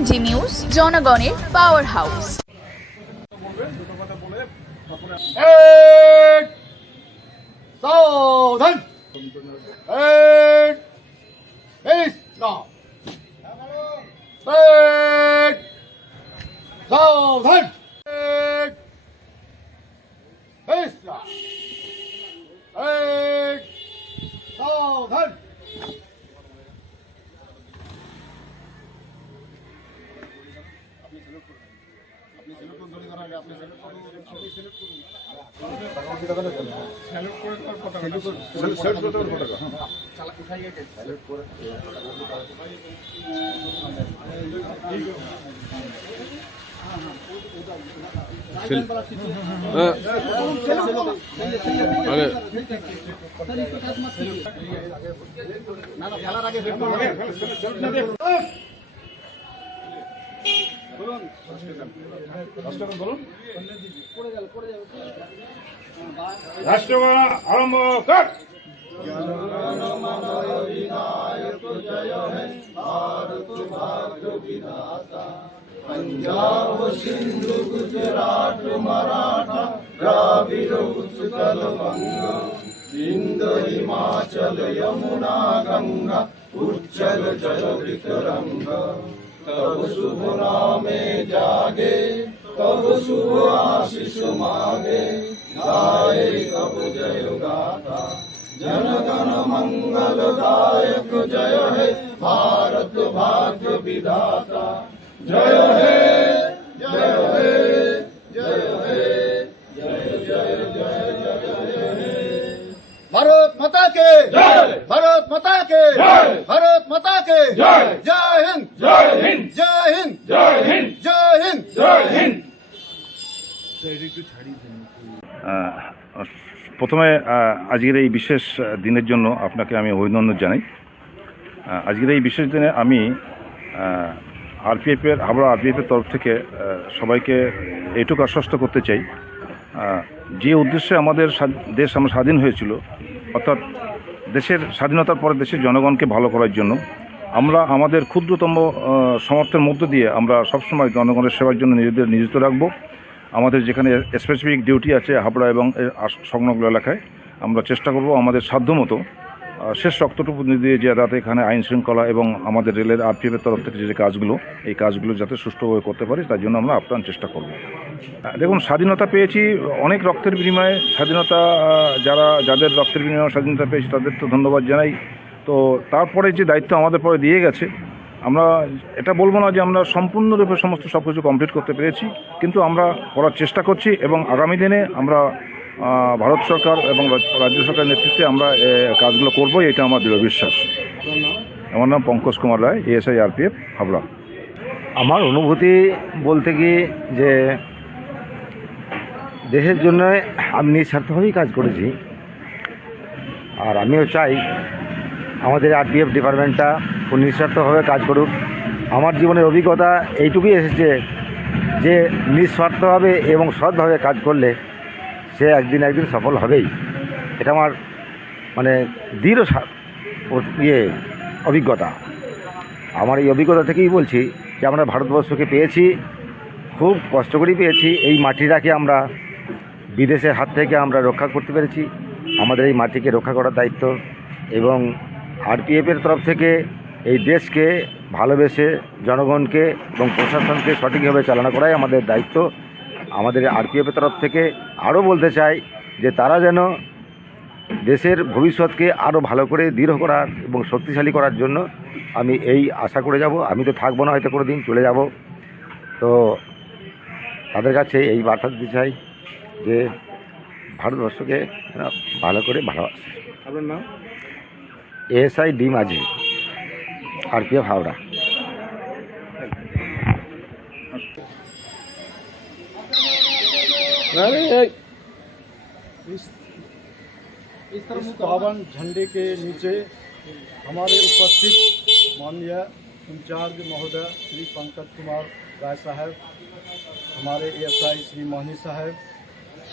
MG news, জনগণের power house. সাবধান, সাবধান, সাবধান। রাষ্ট্রগান আরম্ভ কর। पंजाब सिंधु गुजरात मराठा द्राविड़ उत्कल बंग विंध्य हिमाचल यमुना गंगा उज्जल जल वितरंग। तब शुभ नामे जागे, तब शुभ आशीष मागे, गाए तब जय गाथा। जनगण मंगलदायक जय है भारत भाग्य विधाता। जय हे जय हे जय हे जय जय जय जय हे। भारत माता के जय, भारत माता के जय, भारत माता के जय। जय हिंद, जय हिंद, जय हिंद, जय हिंद, जय हिंद, जय हिंद। প্রথমে আজকের এই বিশেষ দিনের জন্য আপনাকে আমি অভিনন্দন জানাই। আজকের এই বিশেষ দিনে আমি আরপিএফের হাবড়া আরপিএফের তরফ থেকে সবাইকে এইটুকু আশ্বস্ত করতে চাই, যে উদ্দেশ্যে আমাদের দেশ আমরা স্বাধীন হয়েছিল, অর্থাৎ দেশের স্বাধীনতার পরে দেশের জনগণকে ভালো করার জন্য আমরা আমাদের ক্ষুদ্রতম সামর্থ্যের মধ্য দিয়ে আমরা সবসময় জনগণের সেবার জন্য নিজেদের নিয়োজিত রাখবো। আমাদের যেখানে স্পেসিফিক ডিউটি আছে হাবড়া এবং সংলগ্ন এলাকায় আমরা চেষ্টা করব আমাদের সাধ্যমতো শেষ রক্তটুকু দিয়ে যাতে এখানে আইন শৃঙ্খলা এবং আমাদের রেলের আরপিএফের তরফ থেকে যে কাজগুলো এই কাজগুলো যাতে সুষ্ঠুভাবে করতে পারি তার জন্য আমরা আপ্রাণ চেষ্টা করব। দেখুন, স্বাধীনতা পেয়েছি অনেক রক্তের বিনিময়ে। স্বাধীনতা যাদের রক্তের বিনিময়ে স্বাধীনতা পেয়েছি তাদের তো ধন্যবাদ জানাই। তো তারপরে যে দায়িত্ব আমাদের পরে দিয়ে গেছে, আমরা এটা বলবো না যে আমরা সম্পূর্ণরূপে সমস্ত সব কিছু কমপ্লিট করতে পেরেছি, কিন্তু আমরা করার চেষ্টা করছি এবং আগামী দিনে আমরা ভারত সরকার এবং রাজ্য সরকারের নেতৃত্বে আমরা কাজগুলো করবো, এটা আমার দৃঢ় বিশ্বাস। আমার নাম পঙ্কজ কুমার রায়, এএসআই আরপিএফ হাবড়া। আমার অনুভূতি বলতে কি যে দেশের জন্য আমি নিঃস্বার্থভাবেই কাজ করেছি, আর আমিও চাই আমাদের আরপিএফ ডিপার্টমেন্টটা নিঃস্বার্থভাবে কাজ করুক। আমার জীবনের অভিজ্ঞতা এইটুকুই এসেছে যে নিঃস্বার্থভাবে এবং সৎভাবে কাজ করলে সে একদিন সফল হবেই। এটা আমার দৃঢ় অভিজ্ঞতা। আমার এই অভিজ্ঞতা থেকেই বলছি যে আমরা ভারতবর্ষকে পেয়েছি, খুব কষ্ট করেই পেয়েছি। এই মাটিটাকে আমরা বিদেশের হাত থেকে আমরা রক্ষা করতে পেরেছি। আমাদের এই মাটিকে রক্ষা করার দায়িত্ব এবং আরপিএফের তরফ থেকে এই দেশকে ভালোবেসে জনগণকে এবং প্রশাসনকে সঠিকভাবে চালনা করাই আমাদের দায়িত্ব। আমাদের আরপিএফের তরফ থেকে আরও বলতে চাই যে তারা যেন দেশের ভবিষ্যৎকে আরও ভালো করে দৃঢ় করার এবং শক্তিশালী করার জন্য আমি এই আশা করে যাব। আমি তো থাকবো না, হয়তো কোনো দিন চলে যাব। তো তাদের কাছে এই বার্তা দিতে চাই যে ভারতবর্ষকে ভালো করে ভালোবাসে। আপনার নাম? এএসআই ডি মাঝি, आरपीएफ हावड़ा। इस पावन झंडे के नीचे हमारे उपस्थित माननीय इंचार्ज महोदय श्री पंकज कुमार राय साहब, हमारे एएसआई श्री मोहनी साहब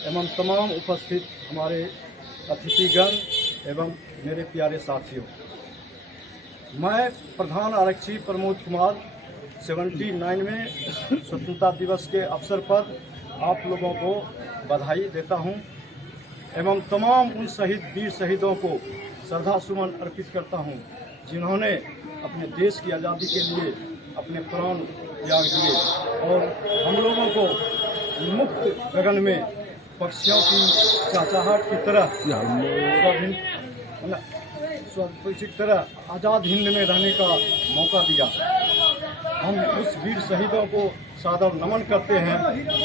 एवं तमाम उपस्थित हमारे अतिथिगण एवं मेरे प्यारे साथियों, मैं प्रधान आरक्षी प्रमोद कुमार 79 में स्वतंत्रता दिवस के अवसर पर आप लोगों को बधाई देता हूं एवं तमाम उन वीर शहीदों को श्रद्धा सुमन अर्पित करता हूं जिन्होंने अपने देश की आज़ादी के लिए अपने प्राण त्याग दिए और हम लोगों को मुक्त गगन में पक्षियों की चहचहाहट की तरह आज़ाद हिंद में रहने का मौका दिया। हम उस वीर शहीदों को सादर नमन करते हैं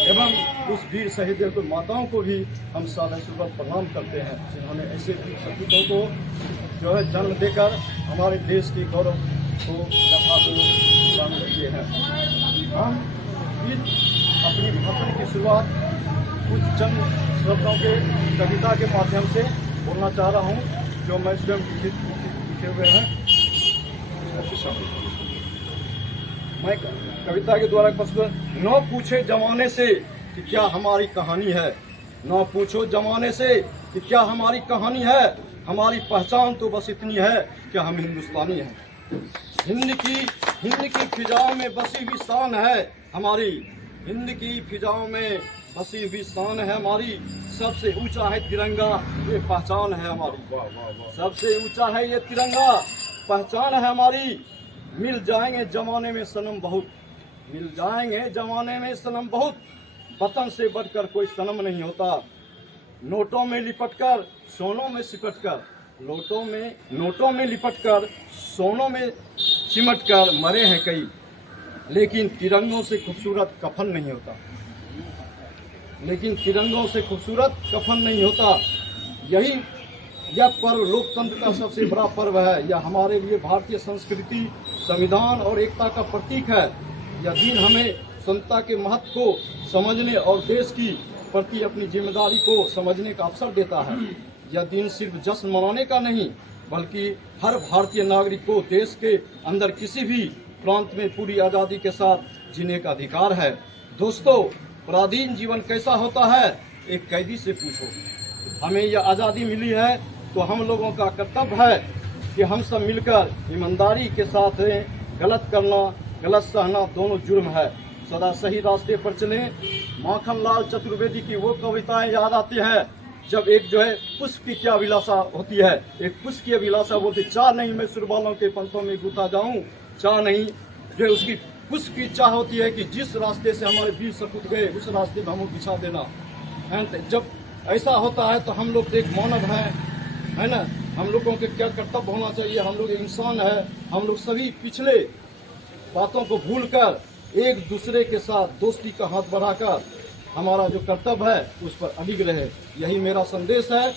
एवं उस वीर शहीदों को माताओं को भी हम सादर प्रणाम करते हैं जिन्होंने ऐसे वीर शहीदों को जो है जन्म देकर हमारे देश की गौरव को यथापूर्व किए हैं। हम अपनी भाषण की शुरुआत कुछ चंद शब्दों के कविता के माध्यम से बोलना चाह रहा हूँ जो मैं स्वयं लिखे हुए हैं। मैं कविता के द्वारा न पूछे जमाने से कि क्या हमारी कहानी है, न पूछो जमाने से कि क्या हमारी कहानी है, हमारी पहचान तो बस इतनी है कि हम हिंदुस्तानी हैं। हिंद की फिजाओं में बसी हुई शान है हमारी, हिंद की फिजाओं में बसी हुई शान है हमारी, सबसे ऊंचा है तिरंगा ये पहचान है हमारी, सबसे ऊंचा है ये तिरंगा पहचान है हमारी। मिल जाएंगे जमाने में सनम बहुत, मिल जाएंगे जमाने में सनम बहुत, वतन से बढ़कर कोई सनम नहीं होता। नोटों में लिपटकर सोनों में सिपटकर, नोटों में लिपटकर सोनों में सिमटकर मरे हैं कई, लेकिन तिरंगों से खूबसूरत कफन नहीं होता, लेकिन तिरंगों से खूबसूरत कफन नहीं होता। यह पर्व लोकतंत्र का सबसे बड़ा पर्व है। यह हमारे लिए भारतीय संस्कृति, संविधान और एकता का प्रतीक है। यह दिन हमें स्वतंत्रता के महत्व को समझने और देश की प्रति अपनी जिम्मेदारी को समझने का अवसर देता है। यह दिन सिर्फ जश्न मनाने का नहीं बल्कि हर भारतीय नागरिक को देश के अंदर किसी भी प्रांत में पूरी आज़ादी के साथ जीने का अधिकार है। दोस्तों, पराधीन जीवन कैसा होता है एक कैदी से पूछो। हमें यह आज़ादी मिली है तो हम लोगों का कर्तव्य है कि हम सब मिलकर ईमानदारी के साथ रहें। गलत करना, गलत सहना दोनों जुर्म है। सदा सही रास्ते पर चलें। माखनलाल चतुर्वेदी की वो कविताएं याद आती हैं जब एक जो है पुष्प की क्या अभिलाषा होती है, एक पुष्प की अभिलाषा बोलती, चाह नहीं मैं सुरबालों के पंथों में गुथा जाऊं, चाह नहीं जो उसकी पुष्प की चाह होती है कि जिस रास्ते से हमारे वीर सपूत गए उस रास्ते में हमें बिछा देना। जब ऐसा होता है तो हम लोग एक मानव है ना, हम लोगों के क्या कर्तव्य होना चाहिए। हम लोग इंसान है, हम लोग सभी पिछले बातों को भूलकर एक दूसरे के साथ दोस्ती का हाथ बढ़ाकर हमारा जो कर्तव्य है उस पर अडिग रहे। यही मेरा संदेश है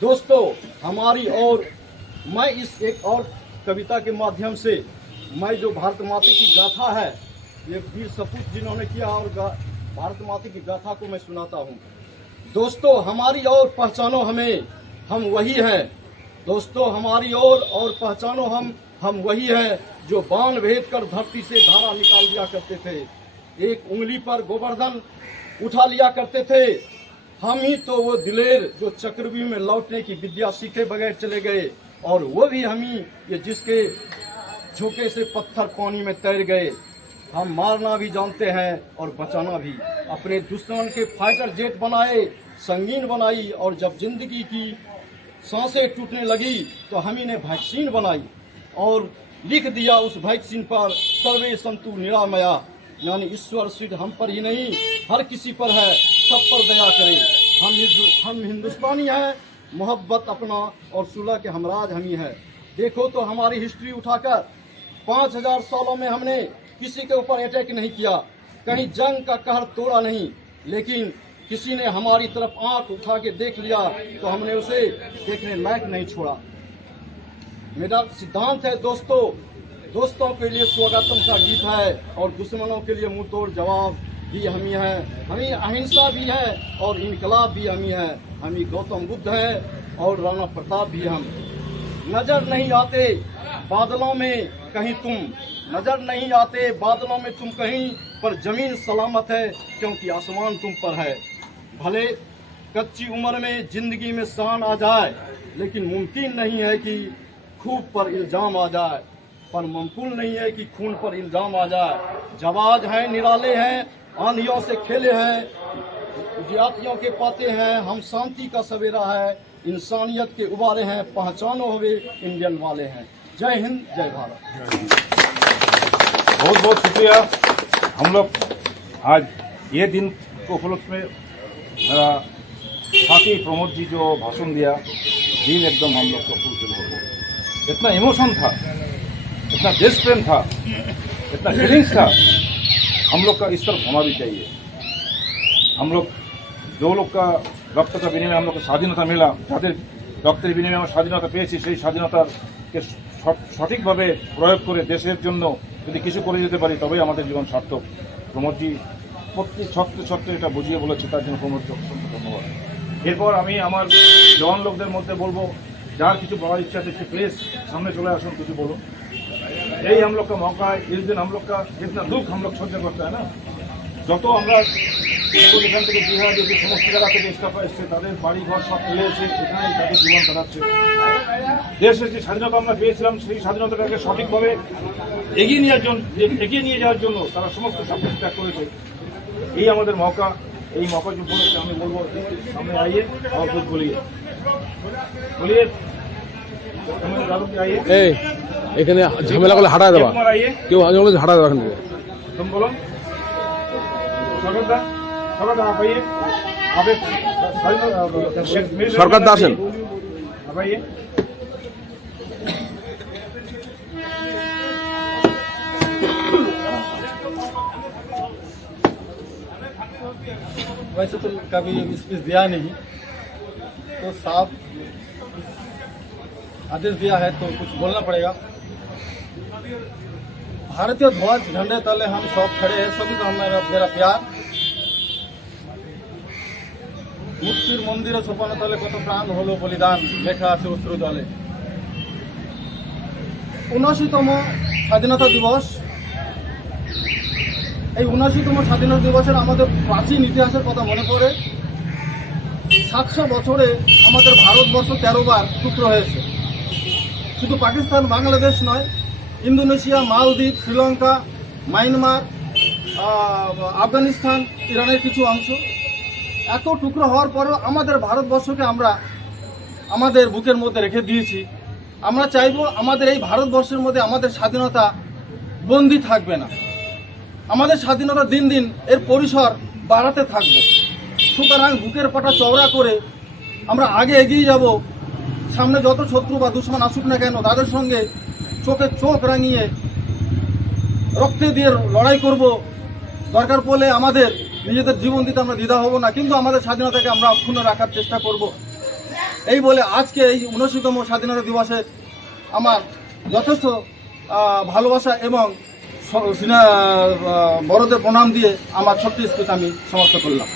दोस्तों। हमारी और मैं इस एक और कविता के माध्यम से मैं जो भारत माता की गाथा है, ये वीर सपूत जिन्होंने किया और भारत माता की गाथा को मैं सुनाता हूँ। दोस्तों, हमारी और पहचानो हमें, हम वही हैं। दोस्तों, हमारी और पहचानो हम वही हैं जो बाण भेद कर धरती से धारा निकाल दिया करते थे। एक उंगली पर गोवर्धन उठा लिया करते थे। हम ही तो वो दिलेर जो चक्रव्यूह में लौटने की विद्या सीखे बगैर चले गए, और वो भी हम ही ये जिसके झोंके से पत्थर पानी में तैर गए। हम मारना भी जानते हैं और बचाना भी। अपने दुश्मन के फाइटर जेट बनाए, संगीन बनाई, और जब जिंदगी की सांसें टूटने लगी तो हम ही ने वैक्सीन बनाई और लिख दिया उस वैक्सीन पर सर्वे संतु निरामया, यानी ईश्वर सिद्ध हम पर ही नहीं हर किसी पर है, सब पर दया करे। हम हिंदुस्तानी हैं, मोहब्बत अपना और सुलह के हमराज हम ही हैं। देखो तो हमारी हिस्ट्री उठाकर 5000 सालों में हमने किसी के ऊपर अटैक नहीं किया, कहीं जंग का कहर तोड़ा नहीं, लेकिन किसी ने हमारी तरफ आंख उठा के देख लिया तो हमने उसे देखने लायक नहीं छोड़ा। मेरा सिद्धांत है दोस्तों के लिए स्वागतम का गीत है और दुश्मनों के लिए मुंहतोड़ जवाब भी हम ही है। हमें अहिंसा भी है और इनकलाब भी हम ही है। हमें गौतम बुद्ध है और राणा प्रताप भी हम। नजर नहीं आते बादलों में कहीं तुम, नजर नहीं आते बादलों में तुम कहीं, पर जमीन सलामत है क्योंकि आसमान तुम पर है। भले कच्ची उम्र में जिंदगी में शान आ जाए, लेकिन मुमकिन नहीं है कि खूब पर इल्जाम आ जाए। पर मुमकिन नहीं है कि खून पर इल्जाम आ जाए। जवाज हैं, निराले हैं, आंधियों से खेले हैं, विद्यार्थियों के पाते हैं, हम शांति का सवेरा है, इंसानियत के उबारे हैं, पहचानो हुए इंडियन वाले हैं। जय हिंद, जय भारत। बहुत बहुत शुक्रिया। हम लोग आज ये दिन को उपलक्ष्य में मेरा साथी प्रमोद जी जो भाषण दिया, दिल एकदम हम लोग को फुलफिल हो गया। इतना इमोशन था, इतना देश प्रेम था, इतना फीलिंग्स था, हम लोग का इस तरफ होना भी चाहिए। हम लोग जो लोग का रक्त का বিনিময়ে हम लोग को স্বাধীনতা মিলা, যাদের রক্তের বিনিময়ে আমরা স্বাধীনতা পেয়েছি, সেই স্বাধীনতাকে সঠিকভাবে প্রয়োগ করে দেশের জন্য যদি কিছু করে যেতে পারি তবেই আমাদের জীবন সার্থক। প্রমোদজি প্রতি ছত্রে এটা বুঝিয়ে বলেছে, তার জন্য প্রমোদকে অসংখ্য ধন্যবাদ। এরপর আমি আমার জওয়ান লোকদের মধ্যে বলবো, যার কিছু বলার इच्छा है प्लीज सामने चले आसन, कुछ बोलो। यही हम लोग का मौका है। इस दिन हम लोग का जितना दुख हम लोग সহ্য করতে হয় না, যত আমরা এখান থেকে বিহার যে সমস্ত জায়গা থেকে ইস্তফা এসছে, তাদের বাড়ি ঘর সব ফেলে এসে এখানেই তাদের জীবন কাটাচ্ছে। দেশের যে স্বাধীনতা আমরা পেয়েছিলাম, সেই স্বাধীনতাটাকে সঠিকভাবে এগিয়ে নিয়ে যাওয়ার জন্য তারা সমস্ত সবকিছু ত্যাগ করেছে। এই আমাদের মौका, এই मौका উপলক্ষে আমি বলবো সামনে আইয়ে और कुछ बोलिए आइए। এখানে ঝামেলা করলে হাঁটা দেবা, आइए কেউ হাঁটা দেবা এখান থেকে। तुम बोलो। सरकार आप आइए, आप एक সরকার দা আসেন। आप आइए। वैसे तो कभी स्पीच दिया नहीं, तो साफ आदेश दिया है तो कुछ बोलना पड़ेगा। भारतीय ध्वज झंडे तले हम सब खड़े हैं, सभी को मेरा प्यार। মুক্তির মন্দিরে সোপানো তলে কত প্রাণ হলো বলিদান, লেখা আছে অশ্রু জলে। ৭৯তম স্বাধীনতা দিবস। এই ৭৯তম স্বাধীনতা দিবসের আমাদের প্রাচীন ইতিহাসের কথা মনে পড়ে। ৭০০ বছরে আমাদের ভারতবর্ষ ১৩ বার টুকরো হয়েছে। শুধু পাকিস্তান, বাংলাদেশ নয়, ইন্দোনেশিয়া, মালদ্বীপ, শ্রীলঙ্কা, মায়ানমার, আফগানিস্তান, ইরানের কিছু অংশ, এত টুকরো হওয়ার পরেও আমাদের ভারতবর্ষকে আমরা আমাদের বুকের মধ্যে রেখে দিয়েছি। আমরা চাইবো আমাদের এই ভারতবর্ষের মধ্যে আমাদের স্বাধীনতা বন্দী থাকবে না। আমাদের স্বাধীনতা দিন দিন এর পরিসর বাড়াতে থাকবো। সুতরাং বুকের পাটা চওড়া করে আমরা আগে এগিয়ে যাব। সামনে যত শত্রু বা দুশ্মন আসুক না কেন, তাদের সঙ্গে চোখে চোখ রাঙিয়ে রক্তে দিয়ে লড়াই করব। দরকার পড়লে আমাদের নিজেদের জীবন দিতে আমরা দ্বিধা হব না, কিন্তু আমাদের স্বাধীনতাকে আমরা অক্ষুণ্ণ রাখার চেষ্টা করব। এই বলে আজকে এই ৭৯তম স্বাধীনতা দিবসে আমার যথেষ্ট ভালোবাসা এবং বড়দের প্রণাম দিয়ে আমার ছোট্ট স্পিচ আমি সমাপ্ত করলাম।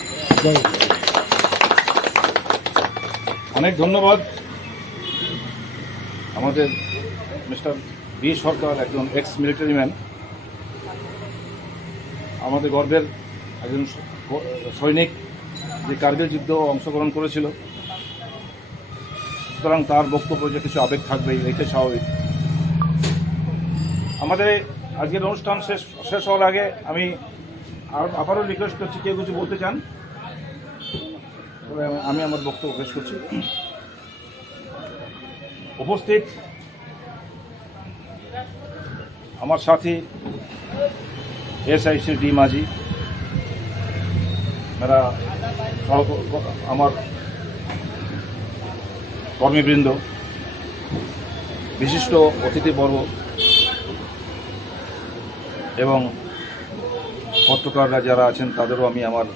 অনেক ধন্যবাদ। আমাদের মিস্টার বি সরকার একজন এক্স মিলিটারি ম্যান, আমাদের গর্বের একজন সৈনিক, যে কার্গিল যুদ্ধ অংশগ্রহণ করেছিল। সুতরাং তার বক্তব্য যে কিছু আবেগ থাকবেই, এইটাই স্বাভাবিক। আমাদের আজকের অনুষ্ঠান শেষ হওয়ার আগে আমি আবারও রিকোয়েস্ট করছি, কেউ কিছু বলতে চান তবে আমি আমার বক্তব্য পেশ করছি। উপস্থিত আমার সাথী SIC डी माझी, मेरा আমার কর্মীবৃন্দ, বিশিষ্ট অতিথিবর্গ এবং পত্রকাররা যারা আছেন, তাদেরও আমি আমার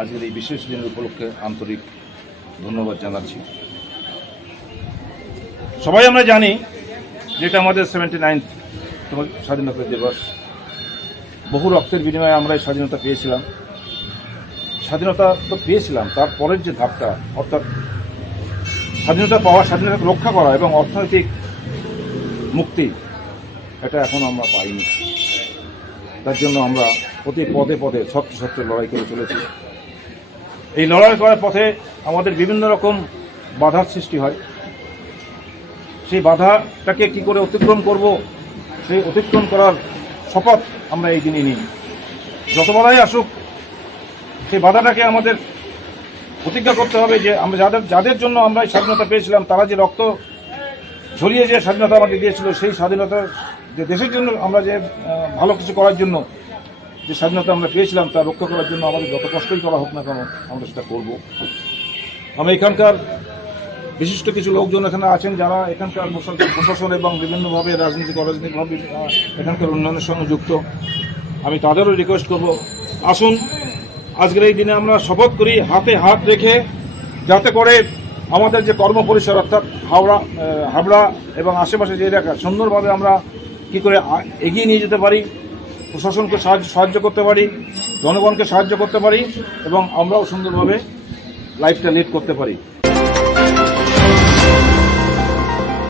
আজকের এই বিশেষ দিনের উপলক্ষে আন্তরিক ধন্যবাদ জানাচ্ছি। সবাই আমরা জানি যেটা আমাদের 79th স্বাধীনতা দিবস। বহু রক্তের বিনিময়ে আমরা এই স্বাধীনতা পেয়েছিলাম। স্বাধীনতা তো পেয়েছিলাম, তারপরের যে ধাপটা, অর্থাৎ স্বাধীনতা পাওয়া, স্বাধীনতা রক্ষা করা এবং অর্থনৈতিক মুক্তি, এটা এখন আমরা পাইনি। তার জন্য আমরা প্রতি পদে পদে ছত্রে লড়াই করে চলেছি। এই লড়াই করার পথে আমাদের বিভিন্ন রকম বাধার সৃষ্টি হয়। সেই বাধাটাকে কি করে অতিক্রম করব, সেই অতিক্রম করার শপথ আমরা এই দিনই নিই। যত বাধাই আসুক সেই বাধাটাকে আমাদের প্রতিজ্ঞা করতে হবে যে আমরা যাদের জন্য আমরা এই স্বাধীনতা পেয়েছিলাম, তারা যে রক্ত ঝরিয়ে যে স্বাধীনতা আমাদের দিয়েছিল, সেই স্বাধীনতা যে দেশের জন্য আমরা যে ভালো কিছু করার জন্য যে স্বাধীনতা আমরা পেয়েছিলাম তা রক্ষা করার জন্য আমাদের যত কষ্টই করা হোক না কেন আমরা সেটা করব। আমরা এখানকার বিশিষ্ট কিছু লোকজন এখানে আছেন যারা এখানকার প্রশাসন এবং বিভিন্নভাবে রাজনৈতিকভাবে এখানকার উন্নয়নের সঙ্গে যুক্ত। আমি তাদেরও রিকোয়েস্ট করব, আসুন আজকের এই দিনে আমরা শপথ করি হাতে হাত রেখে, যাতে করে আমাদের যে কর্মপরিসর অর্থাৎ হাবড়া এবং আশেপাশে যে এলাকা সুন্দরভাবে আমরা কি করে এগিয়ে নিয়ে যেতে পারি, প্রশাসনকে সাহায্য করতে পারি, জনগণকে সাহায্য করতে পারি এবং আমরাও সুন্দরভাবে লাইফটা লিড করতে পারি।